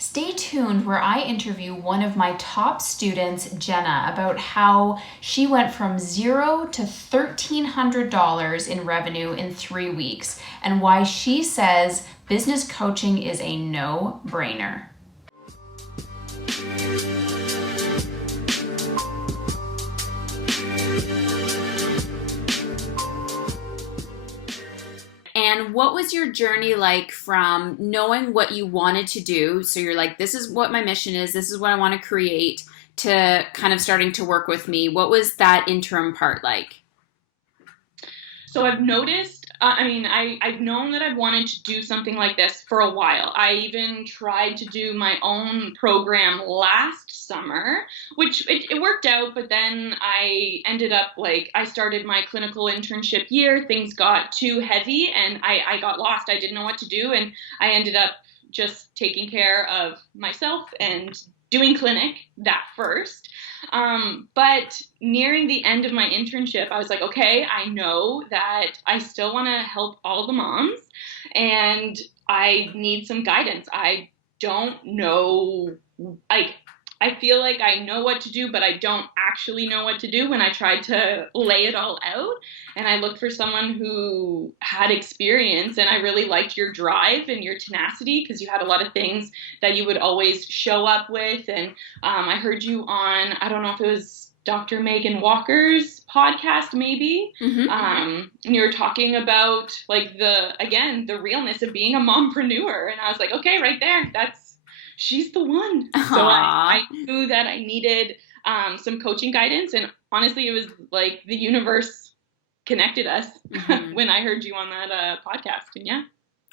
Stay tuned where I interview one of my top students, Jenna, about how she went from $0 to $1,300 in revenue in 3 weeks and why she says business coaching is a no-brainer. And what was your journey like from knowing what you wanted to do? So you're like, this is what my mission is. This is what I want to create, to kind of starting to work with me. What was that interim part like? So I've noticed, I've known that I've wanted to do something like this for a while. I even tried to do my own program last summer, which it worked out, but then I ended up I started my clinical internship year. Things got too heavy and I got lost. I didn't know what to do. And I ended up just taking care of myself and doing clinic that first. But nearing the end of my internship, I was like, okay, I know that I still want to help all the moms and I need some guidance. I don't know, I feel like I know what to do, but I don't actually know what to do when I tried to lay it all out. And I looked for someone who had experience, and I really liked your drive and your tenacity because you had a lot of things that you would always show up with. And I heard you on, I don't know if it was Dr. Megan Walker's podcast, maybe. And you were talking about the realness of being a mompreneur. And I was like, okay, right there, she's the one. Aww. So I knew that I needed some coaching guidance. And honestly, it was like the universe connected us when I heard you on that podcast. And yeah.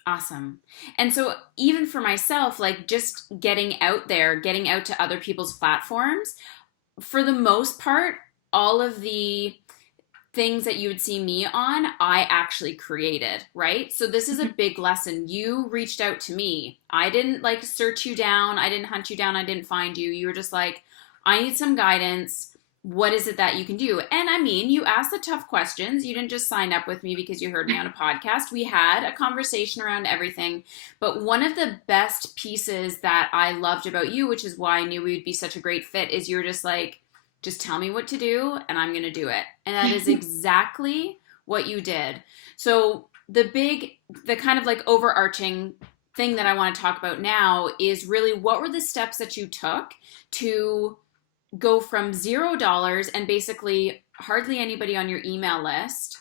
Awesome. And so even for myself, just getting out there, getting out to other people's platforms, for the most part, all of the things that you would see me on, I actually created, right? So this is a big lesson. You reached out to me. I didn't search you down. I didn't hunt you down. I didn't find you. You were just like, I need some guidance. What is it that you can do? And I mean, you asked the tough questions. You didn't just sign up with me because you heard me on a podcast. We had a conversation around everything. But one of the best pieces that I loved about you, which is why I knew we would be such a great fit, is you were just like, just tell me what to do and I'm going to do it. And that is exactly what you did. So the kind of overarching thing that I want to talk about now is really what were the steps that you took to go from $0 and basically hardly anybody on your email list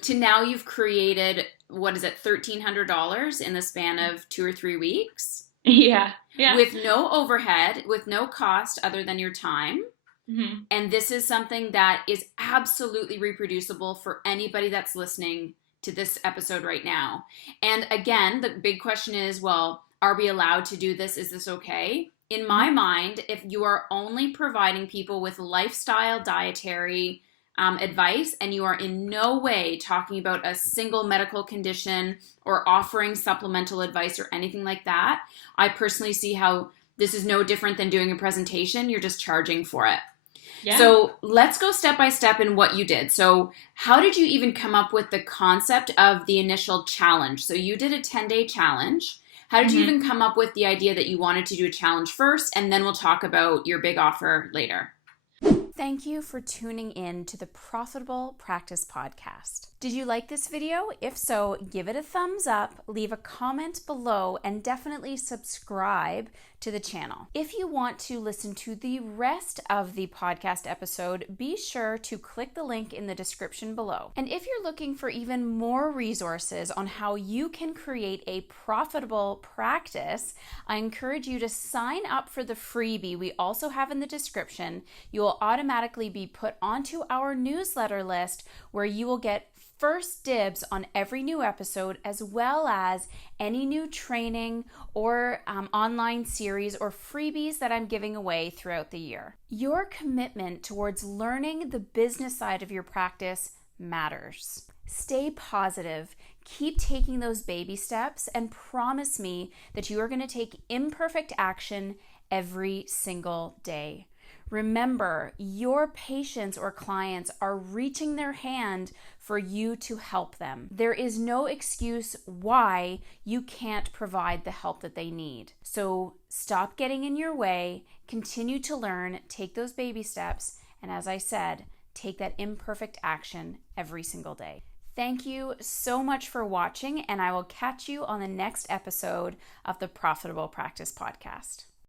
to now you've created, what is it, $1,300 in the span of 2 or 3 weeks? Yeah. With no overhead, with no cost other than your time. And this is something that is absolutely reproducible for anybody that's listening to this episode right now. And again, the big question is, well, are we allowed to do this? Is this okay? In my mind, if you are only providing people with lifestyle dietary advice and you are in no way talking about a single medical condition or offering supplemental advice or anything like that, I personally see how this is no different than doing a presentation. You're just charging for it. Yeah. So let's go step by step in what you did. So how did you even come up with the concept of the initial challenge? So you did a 10-day challenge. How did you even come up with the idea that you wanted to do a challenge first? And then we'll talk about your big offer later. Thank you for tuning in to the Profitable Practice Podcast. Did you like this video? If so, give it a thumbs up, leave a comment below, and definitely subscribe to the channel. If you want to listen to the rest of the podcast episode, be sure to click the link in the description below. And if you're looking for even more resources on how you can create a profitable practice, I encourage you to sign up for the freebie we also have in the description. You will automatically be put onto our newsletter list where you will get first dibs on every new episode, as well as any new training or online series or freebies that I'm giving away throughout the year. Your commitment towards learning the business side of your practice matters. Stay positive, keep taking those baby steps, and promise me that you are going to take imperfect action every single day. Remember, your patients or clients are reaching their hand for you to help them. There is no excuse why you can't provide the help that they need. So stop getting in your way, continue to learn, take those baby steps, and as I said, take that imperfect action every single day. Thank you so much for watching, and I will catch you on the next episode of the Profitable Practice Podcast.